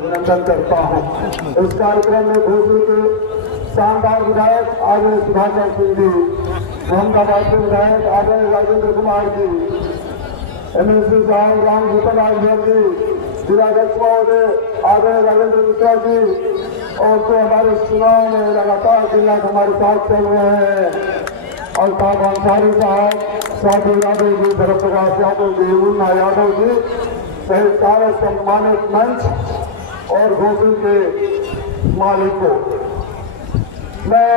अभिनंदन करता हूँ। इस कार्यक्रम में घोसी के शानदार विधायक आदरणीय सुधाकर सिंह जी, मोहम्मदाबाद के विधायक आदरणीय राजेंद्र कुमार जी, एमएलसी साहब राम भूतनाथ जी, जिलाध्यक्ष महोदय आदरणीय राजेंद्र मिश्रा जी, और जो हमारे चुनाव में लगातार दिनांक हमारे साथ चल रहे हैं, और साहब अंसारी साहब, साधु यादव जी, धर्म प्रकाश यादव जी, मुन्ना यादव जी सहित सारे सम्मानित मंच और घोषण के मालिकों। मैं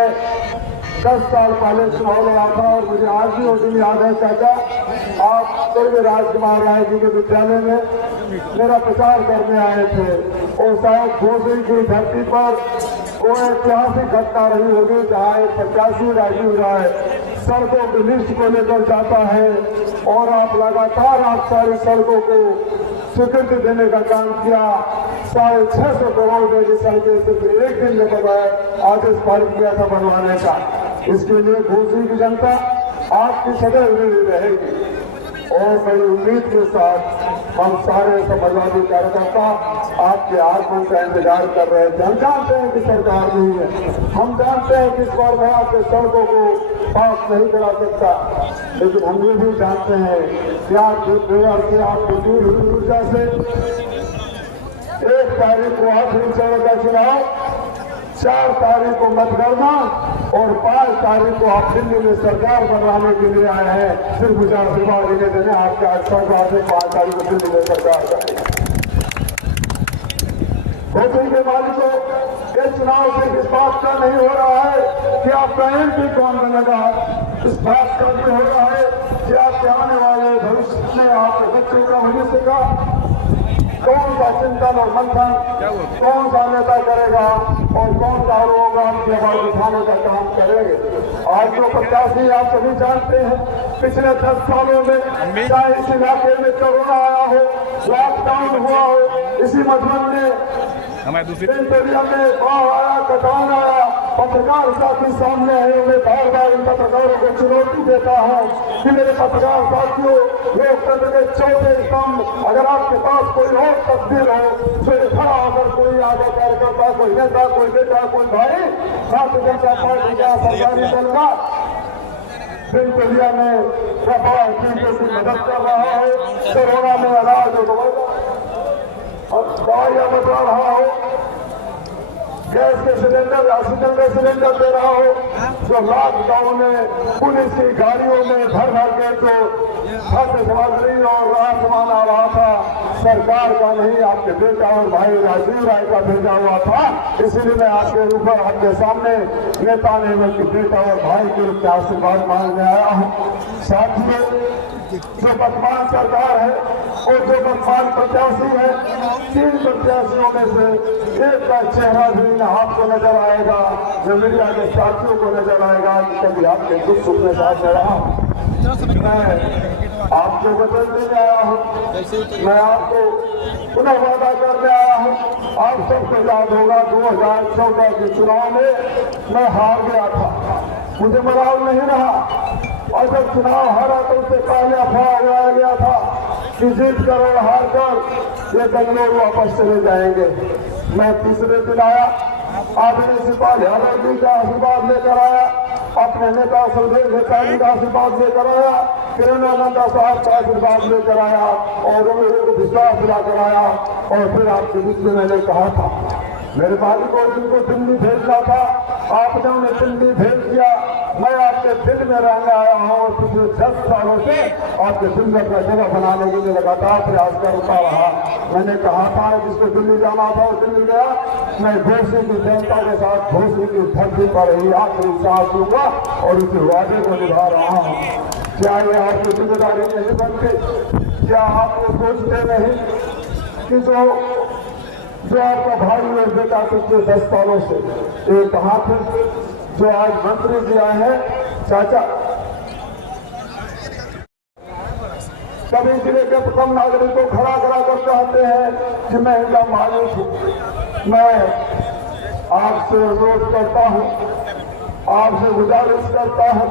10 साल पहले चुनाव लड़ा था और मुझे आज भी वो दिन याद है। चाचा, आप स्वर्गीय राजकुमार राय जी के विद्यालय में मेरा प्रचार करने आए थे और शायद घोसी की धरती पर कोई ऐतिहासिक घटना रही होगी जहाँ एक प्रत्याशी राजीव राय सड़कों की लिस्ट को लेकर जाता है और आप लगातार आप सारी सड़कों को स्वीकृति देने का काम किया। 650 करोड़ रुपए की सड़कें सिर्फ एक दिन में बताया आदेश पारित किया था बनवाने का। इसके लिए घोसी की जनता आपकी सदैव ऋणी रहेगी और बड़ी उम्मीद के साथ हम सारे समाजवादी कार्यकर्ता आपके आगमन का इंतजार कर रहे थे। हम जानते हैं कि सरकार नहीं है, हम जानते हैं कि इस बार मैं आपके सड़कों को पास नहीं करा सकता, लेकिन हम ये भी जानते हैं कि आपके परिवार से आपकी दूर हुई ऊर्जा से 1 तारीख को आखिरी चरण का चुनाव, 4 तारीख को मतगणना और 5 तारीख को आप दिल्ली में सरकार बनवाने के लिए आए हैं। सिर्फ मुझे आशीर्वाद देने देने आपके 800 से 5 तारीख को दिल्ली में सरकार बनेगी। घोसी के मालिकों, ये चुनाव सिर्फ इस बात का नहीं हो रहा है कि आपका एमपी कौन बनेगा, इस बात का भी हो रहा है कि आपके आने वाले भविष्य में आपके बच्चों का भविष्य का कौन सा चिंतन और मंथन कौन सा नेता करेगा और कौन सा लोग आपकी आवाज उठाने का काम करेंगे। आज जो प्रत्याशी आप सभी जानते हैं, पिछले 10 सालों में चाहे इस इलाके में कोरोना आया हो, लॉकडाउन हुआ हो, इसी मधुबन में इंटरिया में बाढ़ आया, कटान आया, पत्रकार साथी सामने आए, मैं बार बार इन पत्रकारों को चुनौती देता हूँ कि मेरे पत्रकार साथियों, लोकतंत्र के चौथे स्तंभ, अगर आपके पास कोई और तस्वीर हो तो खड़ा होकर कोई आगे कार्यकर्ता, कोई नेता, कोई बेटा, कोई भाई भारतीय जनता पार्टी का सरकारी दल का इंटरिया में रफा चीजों की मदद कर रहा हो, कोरोना में अनाज और दवाइयां बचा रहा हो, गैस के सिलेंडर, ऑक्सीजन के सिलेंडर दे रहा हो, जो लॉकडाउन में पुलिस की गाड़ियों में भर भर के जो खाद्य सामग्री और राहत सामान आ रहा था, सरकार का नहीं आपके बेटा और भाई राजीव राय का भेजा हुआ था। इसीलिए मैं आपके ऊपर आपके सामने नेता ने बल्कि बेटा और भाई के रूप में आशीर्वाद मांगने आया हूँ। साथियों, जो वर्तमान सरकार है और जो वर्तमान प्रत्याशी है, 3 प्रत्याशियों में से एक का चेहरा भी न आपको नजर आएगा, जो मीडिया के साथियों को नजर आएगा कि कभी आपके दुख सुख में साथ में रहा। मैं आपको वचन देने आया हूँ, मैं आपको पुनः वादा करने आया हूँ। आप सबको याद होगा 2014 के चुनाव में मैं हार गया था, मुझे मलाल नहीं रहा और जब चुनाव हारा तो उससे पहले अफवाह उड़ाया गया था कि जीत कर और हार कर ये बेंगलोर वापस चले जाएंगे। मैं तीसरे दिन आया, आदरणीय शिवपाल यादव जी का आशीर्वाद लेकर आया, अपने नेता सुखदेव नेताजी का आशीर्वाद लेकर आया, किरणानंदा साहब का आशीर्वाद लेकर आया और मेरे को विश्वास दिलाकर आया। और फिर आपके बीच में मैंने कहा था मेरे मालिक और जिनको दिल्ली भेजना था, आपने उन्हें दिल्ली भेज दिया। मैं आपके दिल में रहने आया हूँ और पिछले 10 सालों से आपके दिल में अपना जगह बनाने के लिए लगातार प्रयास करता रहा। मैंने कहा था जिसको दिल्ली जाना था वो दिल्ली गया। मैं घोसी की जनता के साथ घोसी की धरती पर ही आखिरी सांस लूंगा और उस वादे को निभा रहा हूँ। क्या ये आपकी जिम्मेदारी नहीं बनती? क्या आप वो सोचते नहीं कि जो आपका भाई और बेटा पिछले 10 सालों से एक कहा थे, जो आज मंत्री जी आए हैं, चाचा सभी जिले के प्रथम नागरिक को खड़ा करा कर चाहते हैं कि मैं इनका मालिक हूँ। मैं आपसे अनुरोध करता हूँ आपसे गुजारिश करता हूँ,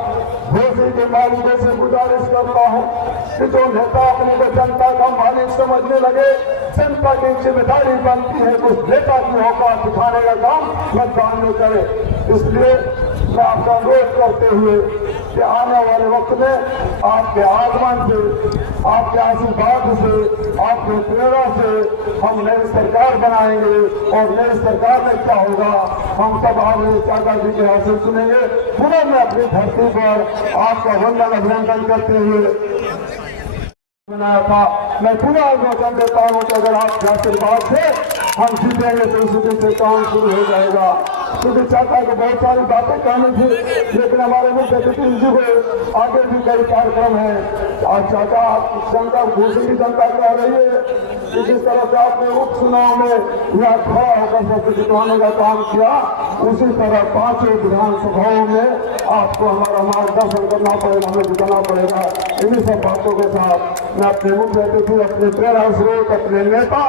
घोसी के मालिकों से गुजारिश करता हूँ कि जो नेता अपने को जनता का मालिक समझने लगे, जनता की जिम्मेदारी बनती है उस नेता की औकात दिखाने का काम मतदान में करे। इसलिए मैं आपका अनुरोध करते हुए कि आने वाले वक्त में आपके आगमन से, आपके आशीर्वाद से, आपके प्रेरणा से हम नई सरकार बनाएंगे और नई सरकार में क्या होगा हम सब आगे चाचा जी के हासिल सुनेंगे। पुनः मैं अपनी धरती पर आपका वंदन अभिनंदन करते हुए बनाया था। मैं पूरा वचन देता हूँ कि अगर आपके आशीर्वाद से हम जीतेंगे तो इसी दिन से काम शुरू हो जाएगा। क्योंकि चाचा को बहुत सारी बातें कहनी थी, लेकिन हमारे मुख्य अतिथि जी को आगे भी कई कार्यक्रम है। आज चाचा जनता घोसी की जनता कह रही है कि जिस तरह से आपने उपचुनाव में यहाँ खड़ा होकर सबको जितवाने का काम किया, उसी तरह 5 विधानसभाओं में आपको हमारा मार्गदर्शन करना पड़ेगा, हमें जिताना पड़ेगा। इन्हीं सब बातों के साथ मैं अपने मुख्य अतिथि, अपने प्रेरणा स्रोत, अपने नेता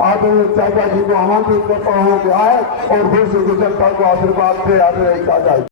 आदरणीय चाचा जी को आमंत्रित करता हूँ कि आए और घोसी की जनता को आशीर्वाद दे। आदरणीय चाचा।